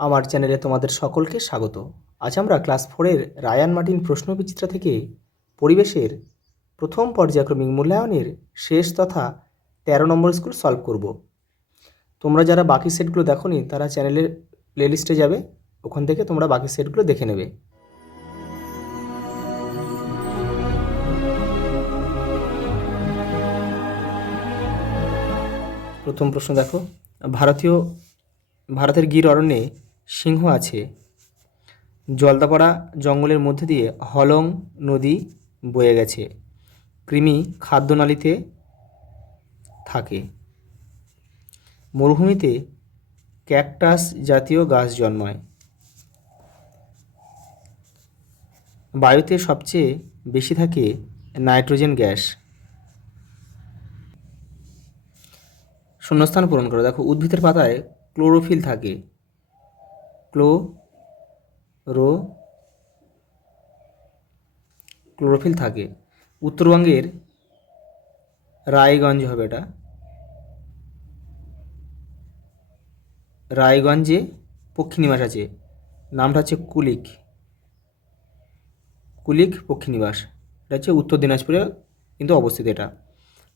আমার চ্যানেলে তোমাদের সকলকে স্বাগত। আজ আমরা ক্লাস 4-এর রায়ান মার্টিন প্রশ্নবিচিত্রা থেকে পরিবেশের প্রথম পর্যায়ক্রমিক মূল্যায়নের শেষ তথা 13 নম্বর স্কুল সলভ করব। তোমরা যারা বাকি সেটগুলো দেখোনি তারা চ্যানেলের প্লেলিস্টে যাবে, ওখান থেকে তোমরা বাকি সেটগুলো দেখে নেবে। প্রথম প্রশ্ন দেখো, ভারতের গির অরণ্যে সিংহ আছে। জলদাপাড়া জঙ্গলের মধ্যে দিয়ে হলং নদী বয়ে গেছে। কৃমি খাদ্যনালীতে থাকে। মরুভূমিতে ক্যাকটাস জাতীয় গাছ জন্মায়। বায়ুতে সবচেয়ে বেশি থাকে নাইট্রোজেন গ্যাস। শূন্যস্থান পূরণ করো। দেখো, উদ্ভিদের পাতায় ক্লোরোফিল থাকে। ক্লোরোফিল থাকে। উত্তরবঙ্গের রায়গঞ্জ হবে এটা। রায়গঞ্জে পক্ষীনিবাস আছে, নামটা হচ্ছে কুলিক পক্ষীনিবাস। এটা হচ্ছে উত্তর দিনাজপুরে কিন্তু অবস্থিত এটা।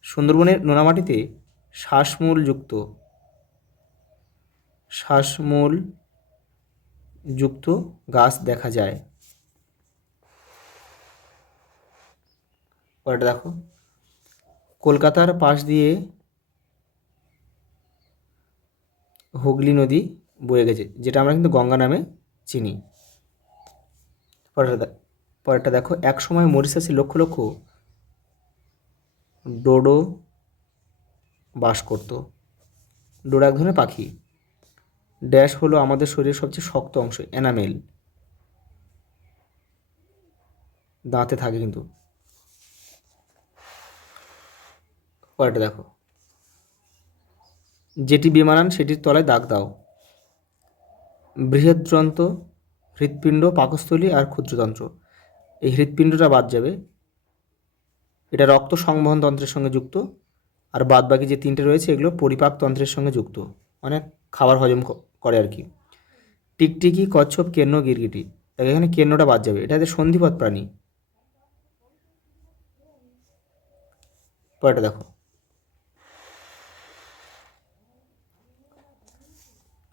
সুন্দরবনের নোনামাটিতে শ্বাসমূলযুক্ত গাছ দেখা যায়। পরেরটা দেখো, কলকাতার পাশ দিয়ে হুগলি নদী বয়ে গেছে, যেটা আমরা কিন্তু গঙ্গা নামে চিনি। পরেরটা দেখো, একসময় মরিশাসে লক্ষ লক্ষ ডোডো বাস করত। ডোডো এক ধরনের পাখি। ড্যাশ হলো আমাদের শরীরের সবচেয়ে শক্ত অংশ, এনামেল। দাঁতে থাকে কিন্তু। পরেরটা দেখো, যেটি বেমানান সেটির তলায় দাগ দাও। বৃহদ্রন্ত, হৃৎপিণ্ড, পাকস্থলী আর ক্ষুদ্রতন্ত্র। এই হৃৎপিণ্ডটা বাদ যাবে, এটা রক্ত সংবহন তন্ত্রের সঙ্গে যুক্ত। আর বাদ বাকি যে তিনটে রয়েছে এগুলো পরিপাক তন্ত্রের সঙ্গে যুক্ত, মানে খাবার হজম করে আর কি। টিকটিকি, কচ্ছপ, কেন্ন, গিরগিটি। তাই এখানে কেন্নটা বাদ যাবে, এটা সন্ধিপদ প্রাণী। পরেরটা দেখো,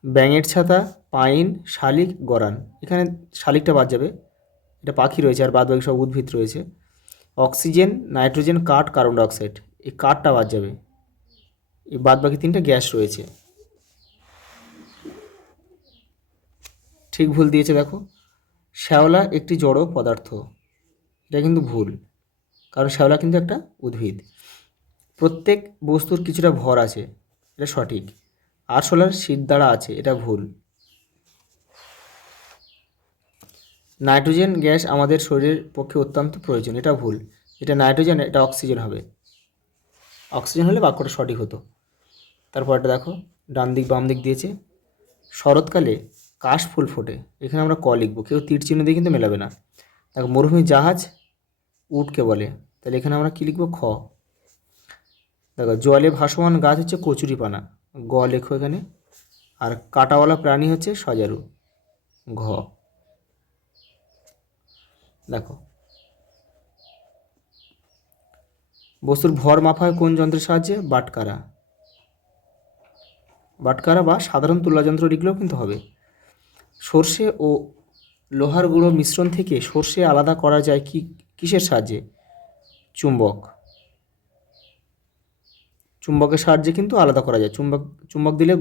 ব্যাঙের ছাতা, পাইন, শালিক, গরান। এখানে শালিকটা বাদ যাবে, এটা পাখি রয়েছে আর বাদ বাকি সব উদ্ভিদ রয়েছে। অক্সিজেন, নাইট্রোজেন, কাঠ, কার্বন ডাইঅক্সাইড। এই কাঠটা বাদ যাবে, এই বাদ বাকি তিনটে গ্যাস রয়েছে। ঠিক ভুল দিয়েছে দেখো, শ্যাওলা একটি জড় পদার্থ। এটা কিন্তু ভুল, কারণ শ্যাওলা কিন্তু একটা উদ্ভিদ। প্রত্যেক বস্তুর কিছুটা ভর আছে, এটা সঠিক। আরশোলার শিরদাঁড়া আছে, এটা ভুল। নাইট্রোজেন গ্যাস আমাদের শরীরের পক্ষে অত্যন্ত প্রয়োজন, এটা ভুল। এটা নাইট্রোজেন, এটা অক্সিজেন হবে। অক্সিজেন হলে বাক্যটা সঠিক হতো। তারপর এটা দেখো, ডান দিক বাম দিক দিয়েছে। শরৎকালে কাশ ফুল ফোটে, এখানে আমরা ক লিখব, কেউ তীর চিহ্ন দিয়ে কিন্তু মেলাবে না। দেখো, মরুভূমির জাহাজ উটকে বলে, তাহলে এখানে আমরা কী লিখব, খ। দেখো, জলে ভাসমান গাছ হচ্ছে কচুরিপানা, গ লেখো এখানে। আর কাঁটাওয়ালা প্রাণী হচ্ছে সজারু, ঘ। দেখো, বস্তুর ভর মাপা হয় কোন যন্ত্রের সাহায্যে, বাটকারা বা সাধারণ তুলাযন্ত্র লিখলেও কিন্তু হবে। সর্ষে ও লোহার গুঁড়ো মিশ্রণ থেকে সর্ষে আলাদা করা যায় কিসের সাহায্যে, চুম্বকের সাহায্যে কিন্তু আলাদা করা যায়। চুম্বক দিলে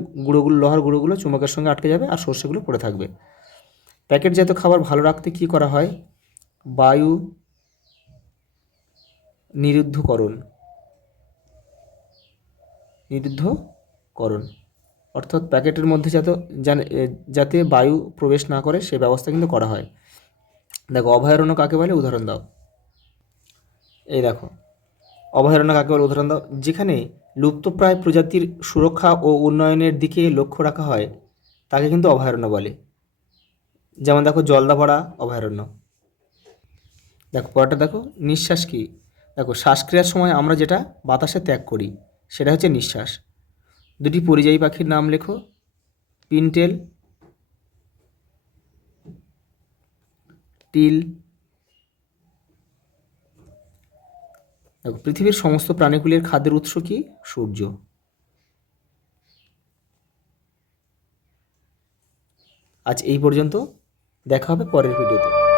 লোহার গুঁড়োগুলো চুম্বকের সঙ্গে আটকে যাবে আর সর্ষেগুলো পড়ে থাকবে। প্যাকেটজাত খাবার ভালো রাখতে কি করা হয়, বায়ু নিরুদ্ধকরণ, অর্থাৎ প্যাকেটের মধ্যে যাতে বায়ু প্রবেশ না করে সে ব্যবস্থা কিন্তু করা হয়। দেখো, অভয়ারণ্য কাকে বলে, উদাহরণ দাও। এই দেখো, অভয়ারণ্য কাকে বলে উদাহরণ দাও। যেখানে লুপ্তপ্রায় প্রজাতির সুরক্ষা ও উন্নয়নের দিকে লক্ষ্য রাখা হয় তাকে কিন্তু অভয়ারণ্য বলে। যেমন দেখো, জলদাপাড়া অভয়ারণ্য। দেখো, পরেরটা দেখো, নিঃশ্বাস কি। দেখো, শ্বাসক্রিয়ার সময় আমরা যেটা বাতাসে ত্যাগ করি সেটা হচ্ছে নিঃশ্বাস। দুটি পরিযায়ী পাখির নাম লেখো, পিনটেল স্টিল। দেখো পৃথিবীর সমস্ত প্রাণীগুলির খাদ্যের উৎস কি? সূর্য। আজ এই পর্যন্ত, দেখা হবে পরের ভিডিওতে।